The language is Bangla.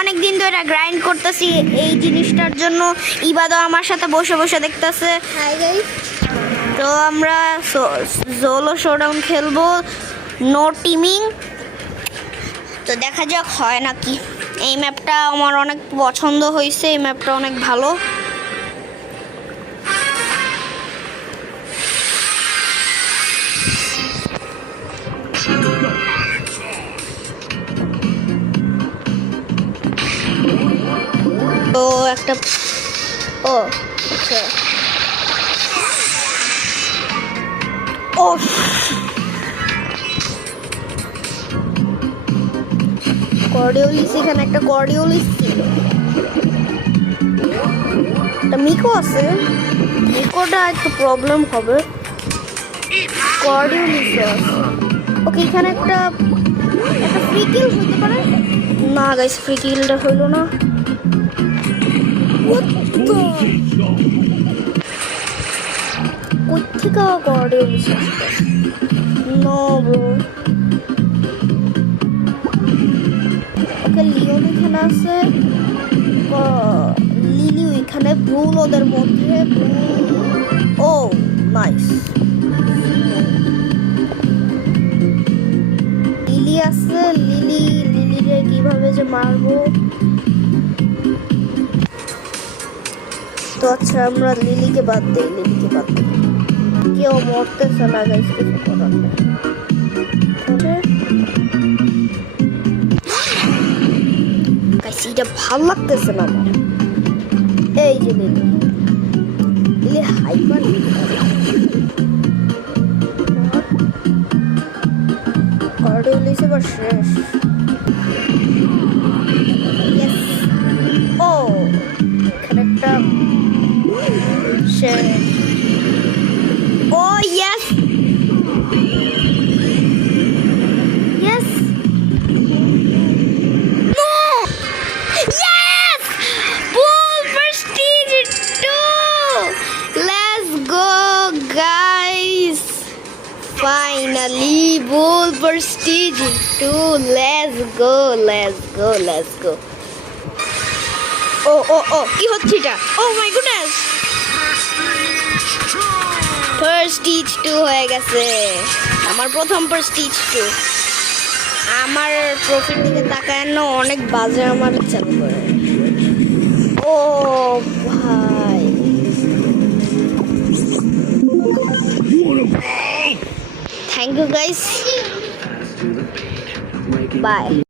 অনেক দিন ধরে গ্রাইন্ড করতেছি এই জিনিসটার জন্য। ইবাদও আমার সাথে বসে বসে দেখতেছে। হাই গাইস, তো আমরা সোলো শোডাউন খেলবো, নো টিমিং। তো দেখা যাক হয় নাকি। এই ম্যাপটা আমার অনেক পছন্দ হয়েছে, এই ম্যাপটা অনেক ভালো। তো একটা ও আচ্ছা ও কর্ডিওলিস, এখানে একটা কর্ডিওলিস ছিল, একটা মিকো আছে। মিকোটা একটু প্রবলেম হবে। কর্ডিওলিস আছে। ওকে, এখানে একটা ফ্রি কিল হতে পারে না। গাইস, ফ্রি কিলটা হইলো না। কোথেকে কর্ডিওলিস আসবে? No bro. ওকে, লিওন এখানে আছে, লিলি এখানে, ভুল ওদের মধ্যে। ও নাইস। লিলি আছে, লিলিরে কিভাবে যে মারবো। তো আচ্ছা, আমরা লিলিকে বাদ দিই। কেউ মরতেছে না গাইস, কিছু করার নেই। এটা ভাল লাগতেছে না আমার। এই যে লিলি হাইপার কর্ডিওলিস এবার শেষ। ও এখানে একটা শেষ। ও yes yes finally bull prestige 2. let's go. oh কি হচ্ছে এটা? oh my goodness, prestige 2 হয়ে গেছে। আমার প্রথম prestige 2। আমার প্রফিট দিকে তাকায় না, অনেক বাজে আমার চালু করে। ও ভাই, thank you guys, bye.